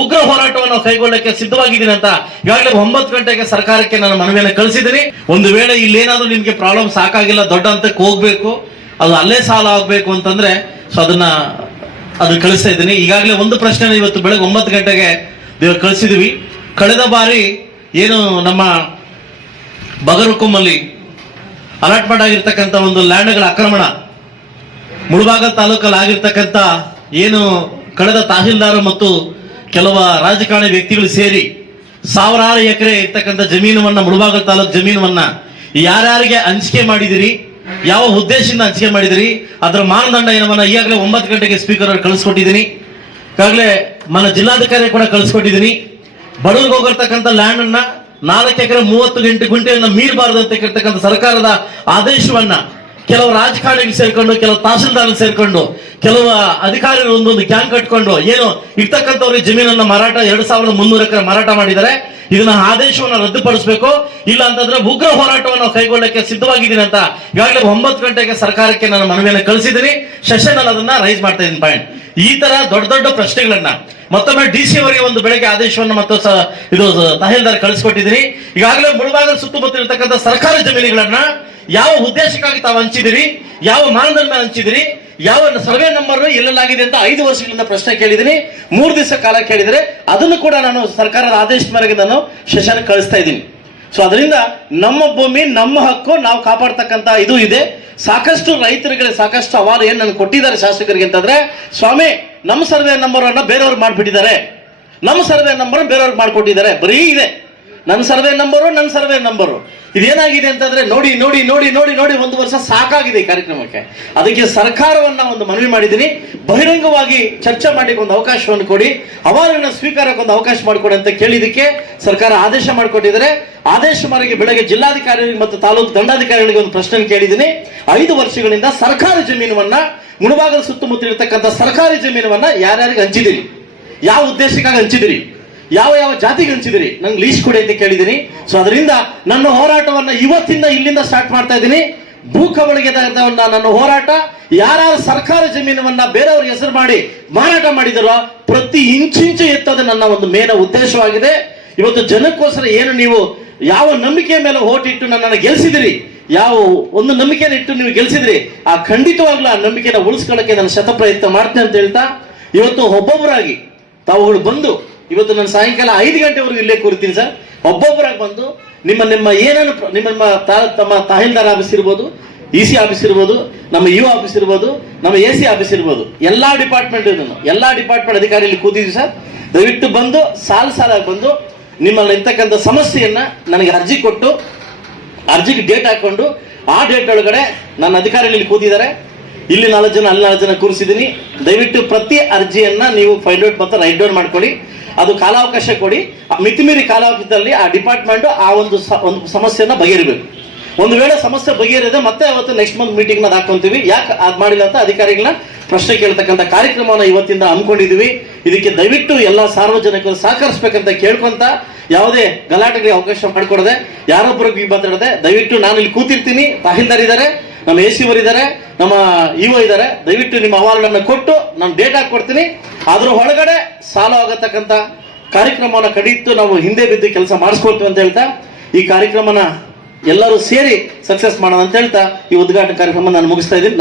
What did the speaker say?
ಉಗ್ರ ಹೋರಾಟವನ್ನು ಕೈಗೊಳ್ಳಕ್ಕೆ ಸಿದ್ಧವಾಗಿದ್ದೀನಿ ಅಂತ ಈಗಾಗಲೇ ಒಂಬತ್ತು ಗಂಟೆಗೆ ಸರ್ಕಾರಕ್ಕೆ ನಾನು ಮನವಿಯನ್ನು ಕಳಿಸಿದ್ದೀನಿ. ಒಂದು ವೇಳೆ ಇಲ್ಲೇನಾದ್ರೂ ನಿಮ್ಗೆ ಪ್ರಾಬ್ಲಮ್ ಸಾಕಾಗಿಲ್ಲ, ದೊಡ್ಡ ಹಂತಕ್ಕೆ ಹೋಗ್ಬೇಕು, ಅದು ಅಲ್ಲೇ ಸಾಲ ಆಗ್ಬೇಕು ಅಂತಂದ್ರೆ ಸೊ ಅದನ್ನ ಅದು ಕಳಿಸ್ತಾ ಇದ್ದೀನಿ. ಈಗಾಗಲೇ ಒಂದು ಪ್ರಶ್ನೆ ಇವತ್ತು ಬೆಳಗ್ಗೆ ಒಂಬತ್ತು ಗಂಟೆಗೆ ದೇವ ಕಳಿಸಿದ್ವಿ. ಕಳೆದ ಬಾರಿ ಏನು ನಮ್ಮ ಬಗರುಕುಮ್ಮಲ್ಲಿ ಅಲಾಟ್ಮೆಂಟ್ ಆಗಿರ್ತಕ್ಕಂಥ ಒಂದು ಲ್ಯಾಂಡ್ಗಳ ಆಕ್ರಮಣ ಮುಳಬಾಗ ತಾಲೂಕಲ್ಲಿ ಆಗಿರ್ತಕ್ಕಂಥ ಏನು ಕಳೆದ ತಹಸೀಲ್ದಾರ್ ಮತ್ತು ಕೆಲವು ರಾಜಕಾರಣಿ ವ್ಯಕ್ತಿಗಳು ಸೇರಿ ಸಾವಿರಾರು ಎಕರೆ ಇರ್ತಕ್ಕಂಥ ಜಮೀನವನ್ನ ಮುಳಬಾಗ ತಾಲೂಕು ಜಮೀನವನ್ನ ಯಾರ್ಯಾರಿಗೆ ಹಂಚಿಕೆ ಮಾಡಿದಿರಿ, ಯಾವ ಉದ್ದೇಶದಿಂದ ಹಂಚಿಕೆ ಮಾಡಿದಿರಿ, ಅದರ ಮಾನದಂಡ ಏನವನ್ನ ಈಗಾಗಲೇ ಒಂಬತ್ತು ಗಂಟೆಗೆ ಸ್ಪೀಕರ್ ಅವ್ರು ಕಳಿಸ್ಕೊಟ್ಟಿದ್ದೀನಿ ಈಗಾಗಲೇ ಮನ ಜಿಲ್ಲಾಧಿಕಾರಿ ಕೂಡ ಕಳಿಸ್ಕೊಟ್ಟಿದ್ದೀನಿ ಬಡವರಿಗೆ ಹೋಗಿರ್ತಕ್ಕಂಥ ಲ್ಯಾಂಡ್ ಅನ್ನ ನಾಲ್ಕು ಎಕರೆ ಮೂವತ್ತು ಗಂಟೆ ಗುಂಟೆಯನ್ನ ಮೀರಬಾರದು ಅಂತ ಸರ್ಕಾರದ ಆದೇಶವನ್ನ ಕೆಲವು ರಾಜಕಾರಣಿಗಳು ಸೇರ್ಕೊಂಡು, ಕೆಲವು ತಹಸೀಲ್ದಾರ್ ಸೇರ್ಕೊಂಡು ಕೆಲವು ಅಧಿಕಾರಿಗಳು ಒಂದೊಂದು ಗ್ಯಾಂಗ್ ಕಟ್ಕೊಂಡು ಏನು ಇರ್ತಕ್ಕಂಥವ್ರಿಗೆ ಜಮೀನನ್ನ ಮಾರಾಟ ಎರಡ್ ಸಾವಿರದ ಮುನ್ನೂರ ಎಕರೆ ಮಾರಾಟ ಮಾಡಿದ್ದಾರೆ. ಇದನ್ನ ಆದೇಶವನ್ನ ರದ್ದುಪಡಿಸಬೇಕು. ಇಲ್ಲ ಅಂತಂದ್ರೆ ಉಗ್ರ ಹೋರಾಟವನ್ನು ಕೈಗೊಳ್ಳಕ್ಕೆ ಸಿದ್ಧವಾಗಿದ್ದೀನಿ ಅಂತ ಈಗಾಗಲೇ ಒಂಬತ್ತು ಗಂಟೆಗೆ ಸರ್ಕಾರಕ್ಕೆ ನಾನು ಮನವಿಯನ್ನು ಕಳಿಸಿದ್ದೀನಿ. ಸೆಷನ್ ಅಲ್ಲಿ ಅದನ್ನ ರೈಸ್ ಮಾಡ್ತಾ ಇದ್ದೀನಿ ಪಾಯಿಂಟ್ ಈ ತರ ದೊಡ್ಡ ದೊಡ್ಡ ಪ್ರಶ್ನೆಗಳನ್ನ ಮತ್ತೊಮ್ಮೆ ಡಿ ಸಿ ಅವರಿಗೆ ಒಂದು ಬೆಳಗ್ಗೆ ಆದೇಶವನ್ನು ಮತ್ತು ಇದು ತಹಸೀಲ್ದಾರ್ ಕಳಿಸ್ಕೊಟ್ಟಿದ್ದೀನಿ. ಈಗಾಗಲೇ ಮುಳುಬಾಗ ಸುತ್ತಮುತ್ತ ಇರತಕ್ಕಂಥ ಸರ್ಕಾರಿ ಜಮೀನುಗಳನ್ನ ಯಾವ ಉದ್ದೇಶಕ್ಕಾಗಿ ತಾವು ಹಂಚಿದಿರಿ ಯಾವ ಮಾನದಂಡ ಹಂಚಿದಿರಿ ಯಾವ ಸರ್ವೆ ನಂಬರ್ ಎಲ್ಲೆಲ್ಲಾಗಿದೆ ಅಂತ ಐದು ವರ್ಷಗಳಿಂದ ಪ್ರಶ್ನೆ ಕೇಳಿದ್ದೀನಿ. ಮೂರು ದಿವಸ ಕಾಲ ಕೇಳಿದರೆ ಅದನ್ನು ಕೂಡ ನಾನು ಸರ್ಕಾರದ ಆದೇಶದ ಮೇರೆಗೆ ನಾನು ಸೆಷನ್ ಕಳಿಸ್ತಾ ಇದ್ದೀನಿ. ಸೊ ಅದರಿಂದ ನಮ್ಮ ಭೂಮಿ, ನಮ್ಮ ಹಕ್ಕು ನಾವು ಕಾಪಾಡ್ತಕ್ಕಂತ ಇದು ಇದೆ. ಸಾಕಷ್ಟು ರೈತರಿಗೆ ಸಾಕಷ್ಟು ಅವಾರು ಏನು ನನಗೆ ಕೊಟ್ಟಿದ್ದಾರೆ ಶಾಸಕರಿಗೆ ಅಂತಂದ್ರೆ, ಸ್ವಾಮಿ, ನಮ್ಮ ಸರ್ವೆ ನಂಬರ್ ಅನ್ನ ಬೇರೆಯವ್ರು ಮಾಡಿಬಿಟ್ಟಿದ್ದಾರೆ. ನಮ್ಮ ಸರ್ವೆ ನಂಬರ್ ಬೇರೆಯವ್ರಿಗೆ ಮಾಡ್ಕೊಟ್ಟಿದ್ದಾರೆ. ಬರೀ ಇದೆ. ನನ್ನ ಸರ್ವೆ ನಂಬರು ನನ್ನ ಸರ್ವೆ ನಂಬರು ಇದೇನಾಗಿದೆ ಅಂತಂದ್ರೆ ನೋಡಿ ನೋಡಿ ನೋಡಿ ನೋಡಿ ನೋಡಿ ಒಂದು ವರ್ಷ ಸಾಕಾಗಿದೆ ಈ ಕಾರ್ಯಕ್ರಮಕ್ಕೆ. ಅದಕ್ಕೆ ಸರ್ಕಾರವನ್ನ ಒಂದು ಮನವಿ ಮಾಡಿದ್ದೀನಿ. ಬಹಿರಂಗವಾಗಿ ಚರ್ಚೆ ಮಾಡ್ಲಿಕ್ಕೆ ಒಂದು ಅವಕಾಶವನ್ನು ಕೊಡಿ. ಅವಾರನ್ನ ಸ್ವೀಕಾರಕ್ಕೆ ಒಂದು ಅವಕಾಶ ಮಾಡಿಕೊಡಿ ಅಂತ ಕೇಳಿದಕ್ಕೆ ಸರ್ಕಾರ ಆದೇಶ ಮಾಡಿಕೊಟ್ಟಿದ್ದಾರೆ. ಆದೇಶ ಮಾರಿಗೆ ಬೆಳಗ್ಗೆ ಜಿಲ್ಲಾಧಿಕಾರಿಗಳಿಗೆ ಮತ್ತು ತಾಲೂಕು ದಂಡಾಧಿಕಾರಿಗಳಿಗೆ ಒಂದು ಪ್ರಶ್ನೆ ಕೇಳಿದ್ದೀನಿ. ಐದು ವರ್ಷಗಳಿಂದ ಸರ್ಕಾರಿ ಜಮೀನವನ್ನ ಮುಣಭಾಗದ ಸುತ್ತಮುತ್ತ ಇರತಕ್ಕಂಥ ಸರ್ಕಾರಿ ಜಮೀನವನ್ನ ಯಾರ್ಯಾರಿಗೆ ಹಂಚಿದಿರಿ? ಯಾವ ಉದ್ದೇಶಕ್ಕಾಗಿ ಹಂಚಿದಿರಿ? ಯಾವ ಯಾವ ಜಾತಿಗೆ ಹಂಚಿದಿರಿ ನಂಗೆ ಲೀಸ್ ಕೊಡಿ ಅಂತ ಕೇಳಿದ್ದೀನಿ ಸೊ ಅದರಿಂದ ನನ್ನ ಹೋರಾಟವನ್ನ ಇವತ್ತಿಂದ ಇಲ್ಲಿಂದ ಸ್ಟಾರ್ಟ್ ಮಾಡ್ತಾ ಇದ್ದೀನಿ. ಭೂ ಕಬಳಿಗೆ ನನ್ನ ಹೋರಾಟ ಯಾರು ಸರ್ಕಾರ ಜಮೀನವನ್ನ ಬೇರೆಯವ್ರ ಹೆಸರು ಮಾಡಿ ಮಾರಾಟ ಮಾಡಿದರೋ, ಪ್ರತಿ ಇಂಚಿಂಚು ಎತ್ತದ ನನ್ನ ಒಂದು ಮೇನ ಉದ್ದೇಶವಾಗಿದೆ. ಇವತ್ತು ಜನಕ್ಕೋಸ್ಕರ ಏನು ನೀವು ಯಾವ ನಂಬಿಕೆಯ ಮೇಲೆ ಓಟಿಟ್ಟು ನನ್ನನ್ನು ಗೆಲ್ಸಿದಿರಿ? ಯಾವ ಒಂದು ನಂಬಿಕೆನ ಇಟ್ಟು ನೀವು ಗೆಲ್ಸಿದ್ರಿ? ಆ ಖಂಡಿತವಾಗ್ಲೂ ಆ ನಂಬಿಕೆನ ಉಳಿಸ್ಕೊಳ್ಳಕ್ಕೆ ನಾನು ಶತಪ್ರಯತ್ನ ಮಾಡ್ತೇನೆ ಅಂತ ಹೇಳ್ತಾ, ಇವತ್ತು ಒಬ್ಬೊಬ್ಬರಾಗಿ ತಾವುಗಳು ಬಂದು ಇವತ್ತು ನಾನು ಸಾಯಂಕಾಲ ಐದು ಗಂಟೆವರೆಗೂ ಇಲ್ಲೇ ಕೂರ್ತೀನಿ ಸರ್. ಒಬ್ಬೊಬ್ಬರಾಗಿ ಬಂದು ನಿಮ್ಮ ನಿಮ್ಮ ಏನೇನು ನಿಮ್ಮ ನಿಮ್ಮ ತಾ- ತಮ್ಮ ತಹಸೀಲ್ದಾರ್ ಆಫೀಸ್ ಇರ್ಬೋದು, ಇ ಸಿ ಆಫೀಸ್ ಇರ್ಬೋದು, ನಮ್ಮ ಯು ಆಫೀಸ್ ಇರ್ಬೋದು, ನಮ್ಮ ಎ ಸಿ ಆಫೀಸ್ ಇರ್ಬೋದು, ಎಲ್ಲಾ ಡಿಪಾರ್ಟ್ಮೆಂಟ್ ಇದನ್ನು ಎಲ್ಲಾ ಡಿಪಾರ್ಟ್ಮೆಂಟ್ ಅಧಿಕಾರಿ ಇಲ್ಲಿ ಕೂತಿದ್ವಿ ಸರ್. ದಯವಿಟ್ಟು ಬಂದು, ಸಾಲು ಸಾಲಾಗಿ ಬಂದು ನಿಮ್ಮಲ್ಲಿ ಇರ್ತಕ್ಕಂಥ ಸಮಸ್ಯೆಯನ್ನ ನನಗೆ ಅರ್ಜಿ ಕೊಟ್ಟು, ಅರ್ಜಿಗೆ ಡೇಟ್ ಹಾಕೊಂಡು ಆ ಡೇಟ್ ಒಳಗಡೆ ನನ್ನ ಅಧಿಕಾರಿಗಳು ಇಲ್ಲಿ ಕೂತಿದ್ದಾರೆ. ಇಲ್ಲಿ ನಾಲ್ಕು ಜನ, ಅಲ್ಲಿ ನಾಲ್ಕು ಜನ ಕೂರಿಸಿದ್ದೀನಿ. ದಯವಿಟ್ಟು ಪ್ರತಿ ಅರ್ಜಿಯನ್ನ ನೀವು ಫೈಂಡ್ ಔಟ್ ಮತ್ತು ರೈಟ್ ಡೌನ್ ಮಾಡ್ಕೊಳ್ಳಿ. ಅದು ಕಾಲಾವಕಾಶ ಕೊಡಿ. ಆ ಮಿತಿಮೀರಿ ಕಾಲಾವಕಾಶದಲ್ಲಿ ಆ ಡಿಪಾರ್ಟ್ಮೆಂಟ್ ಆ ಒಂದು ಒಂದು ಸಮಸ್ಯೆಯನ್ನ ಬಗೆಹರಿಬೇಕು. ಒಂದು ವೇಳೆ ಸಮಸ್ಯೆ ಬಗೆಹರಿದ್ರೆ ಮತ್ತೆ ಅವತ್ತು ನೆಕ್ಸ್ಟ್ ಮಂತ್ ಮೀಟಿಂಗ್ನ ಹಾಕೊಂತೀವಿ ಯಾಕೆ ಅದ್ ಮಾಡಿಲ್ಲ ಅಂತ ಅಧಿಕಾರಿಗಳನ್ನ ಪ್ರಶ್ನೆ ಕೇಳ್ತಕ್ಕಂಥ ಕಾರ್ಯಕ್ರಮವನ್ನ ಇವತ್ತಿಂದ ಹಮ್ಮಿಕೊಂಡಿದೀವಿ. ಇದಕ್ಕೆ ದಯವಿಟ್ಟು ಎಲ್ಲ ಸಾರ್ವಜನಿಕರು ಸಹಕರಿಸ್ಬೇಕಂತ ಕೇಳ್ಕೊಂತ ಯಾವುದೇ ಗಲಾಟೆಗೆ ಅವಕಾಶ ಮಾಡಿಕೊಡದೆ, ಯಾರೊಬ್ಬರಿಗೆ ಮಾತಾಡದೆ ದಯವಿಟ್ಟು ನಾನು ಇಲ್ಲಿ ಕೂತಿರ್ತೀನಿ. ತಹಸೀಲ್ದಾರ್ ಇದ್ದಾರೆ ನಮ್ಮ ಎ ಸಿ ಇದ್ದಾರೆ ನಮ್ಮ ಇಒ ಇದ್ದಾರೆ ದಯವಿಟ್ಟು ನಿಮ್ಮ ಅಹವಾಲುಗಳನ್ನ ಕೊಟ್ಟು ನಾನು ಡೇಟಾ ಕೊಡ್ತೀನಿ. ಅದ್ರ ಒಳಗಡೆ ಸಾಲ ಆಗತಕ್ಕಂಥ ಕಾರ್ಯಕ್ರಮವನ್ನು ಕಡಿತು ನಾವು ಹಿಂದೆ ಬಿದ್ದು ಕೆಲಸ ಮಾಡಿಸ್ಕೊಳ್ತೀವಿ ಅಂತ ಹೇಳ್ತಾ, ಈ ಕಾರ್ಯಕ್ರಮನ ಎಲ್ಲರೂ ಸೇರಿ ಸಕ್ಸಸ್ ಮಾಡೋಣ ಅಂತ ಹೇಳ್ತಾ, ಈ ಉದ್ಘಾಟನಾ ಕಾರ್ಯಕ್ರಮ ನಾನು ಮುಗಿಸ್ತಾ ಇದ್ದೀನಿ.